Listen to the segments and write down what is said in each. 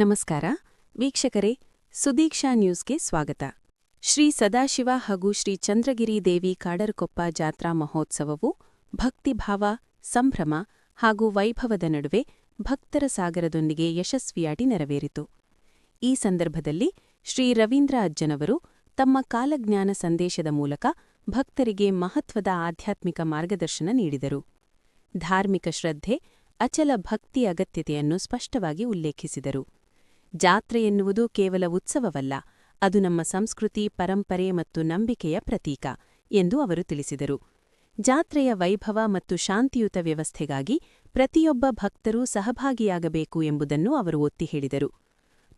ನಮಸ್ಕಾರ ವೀಕ್ಷಕರೇ, ಸುದೀಕ್ಷಾ ನ್ಯೂಸ್ಗೆ ಸ್ವಾಗತ. ಶ್ರೀ ಸದಾಶಿವ ಹಾಗೂ ಶ್ರೀ ಚಂದ್ರಗಿರಿ ದೇವಿ ಕಾಡರಕೊಪ್ಪ ಜಾತ್ರಾ ಮಹೋತ್ಸವವು ಭಕ್ತಿಭಾವ, ಸಂಭ್ರಮ ಹಾಗೂ ವೈಭವದ ನಡುವೆ ಭಕ್ತರ ಸಾಗರದೊಂದಿಗೆ ಯಶಸ್ವಿಯಾಗಿ ನೆರವೇರಿತು. ಈ ಸಂದರ್ಭದಲ್ಲಿ ಶ್ರೀ ರವೀಂದ್ರ ಅಜ್ಜನವರು ತಮ್ಮ ಕಾಲಜ್ಞಾನ ಸಂದೇಶದ ಮೂಲಕ ಭಕ್ತರಿಗೆ ಮಹತ್ವದ ಆಧ್ಯಾತ್ಮಿಕ ಮಾರ್ಗದರ್ಶನ ನೀಡಿದರು. ಧಾರ್ಮಿಕ ಶ್ರದ್ಧೆ, ಅಚಲ ಭಕ್ತಿ ಅಗತ್ಯತೆಯನ್ನು ಸ್ಪಷ್ಟವಾಗಿ ಉಲ್ಲೇಖಿಸಿದರು. ಜಾತ್ರೆ ಎನ್ನುವುದು ಕೇವಲ ಉತ್ಸವವಲ್ಲ, ಅದು ನಮ್ಮ ಸಂಸ್ಕೃತಿ, ಪರಂಪರೆ ಮತ್ತು ನಂಬಿಕೆಯ ಪ್ರತೀಕ ಎಂದು ಅವರು ತಿಳಿಸಿದರು. ಜಾತ್ರೆಯ ವೈಭವ ಮತ್ತು ಶಾಂತಿಯುತ ವ್ಯವಸ್ಥೆಗಾಗಿ ಪ್ರತಿಯೊಬ್ಬ ಭಕ್ತರೂ ಸಹಭಾಗಿಯಾಗಬೇಕು ಎಂಬುದನ್ನು ಅವರು ಒತ್ತಿ ಹೇಳಿದರು.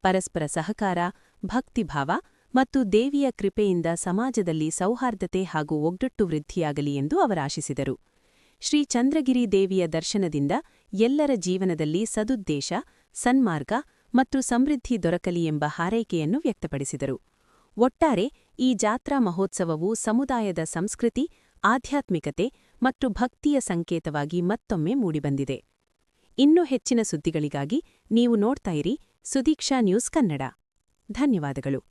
ಪರಸ್ಪರ ಸಹಕಾರ, ಭಕ್ತಿಭಾವ ಮತ್ತು ದೇವಿಯ ಕೃಪೆಯಿಂದ ಸಮಾಜದಲ್ಲಿ ಸೌಹಾರ್ದತೆ ಹಾಗೂ ಒಗ್ಗಟ್ಟು ವೃದ್ಧಿಯಾಗಲಿ ಎಂದು ಅವರಾಶಿಸಿದರು. ಶ್ರೀ ಚಂದ್ರಗಿರಿ ದೇವಿಯ ದರ್ಶನದಿಂದ ಎಲ್ಲರ ಜೀವನದಲ್ಲಿ ಸದುದ್ದೇಶ, ಸನ್ಮಾರ್ಗ ಮತ್ತು ಸಮೃದ್ಧಿ ದೊರಕಲಿ ಎಂಬ ಹಾರೈಕೆಯನ್ನು ವ್ಯಕ್ತಪಡಿಸಿದರು. ಒಟ್ಟಾರೆ ಈ ಜಾತ್ರಾ ಮಹೋತ್ಸವವು ಸಮುದಾಯದ ಸಂಸ್ಕೃತಿ, ಆಧ್ಯಾತ್ಮಿಕತೆ ಮತ್ತು ಭಕ್ತಿಯ ಸಂಕೇತವಾಗಿ ಮತ್ತೊಮ್ಮೆ ಮೂಡಿಬಂದಿದೆ. ಇನ್ನೂ ಹೆಚ್ಚಿನ ಸುದ್ದಿಗಳಿಗಾಗಿ ನೀವು ನೋಡ್ತಾ ಇರಿ ಸುದೀಕ್ಷಾ ನ್ಯೂಸ್ ಕನ್ನಡ. ಧನ್ಯವಾದಗಳು.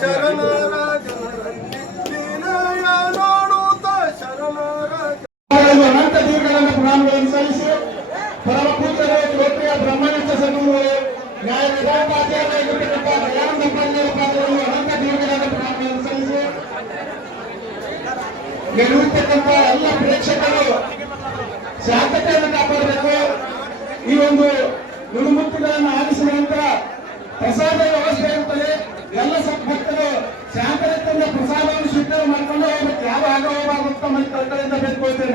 ಶರಣರ ಜನರಲ್ಲಿ ಲೀಲೆಯ ನೋಡುತ್ತ ಶರಣರ ಅನಂತ ದೀರ್ಘಗಳನ್ನು ಪ್ರಣಾಮಗಳನ್ನು ಸಲ್ಲಿಸಿ ಪರಮ ಪೂಜ್ಯರು ಶ್ರೋತ್ರಿಯ ಬ್ರಹ್ಮನಿಷ್ಠ ಸದ್ಗುರುಗಳು ನ್ಯಾಯ ವಿಧಾನಪಾಚಾರ್ಯರಾಗಿರ್ತಕ್ಕಂಥ ದಯಾನಂದ ಪಾಂಡ್ಯರ ಪಾತ್ರಗಳು ಅನಂತ ದೀರ್ಘಗಳನ್ನು ಪ್ರಣಾಮಗಳನ್ನು ಸಲ್ಲಿಸಿ ಗೆಲ್ಲುತ್ತಕ್ಕಂಥ ಎಲ್ಲ ಪ್ರೇಕ್ಷಕರು ಶಾಂತತೆಯನ್ನು ಕಾಪಾಡಬೇಕು. ಈ ಒಂದು ನುಡಿಮುತ್ತುಗಳನ್ನು ಆಲಿಸಿದ ನಂತರ ಪ್ರಸಾದ ವ್ಯವಸ್ಥೆ ಇರುತ್ತದೆ. ಎಲ್ಲ ಭಕ್ತರು ಶಾಂತತೆಯಿಂದ ಪ್ರಸಾದವನ್ನು ಸ್ವೀಕಾರ ಮಾಡಿಕೊಂಡು ಹೋಗ್ಬೇಕು. ಯಾವ ಆಗ ಹೋಗಬಾರ್ದು ತಮ್ಮ ಕರ್ತವ್ಯದಿಂದ ಬೇಡ್ಕೊಳ್ತೇನೆ.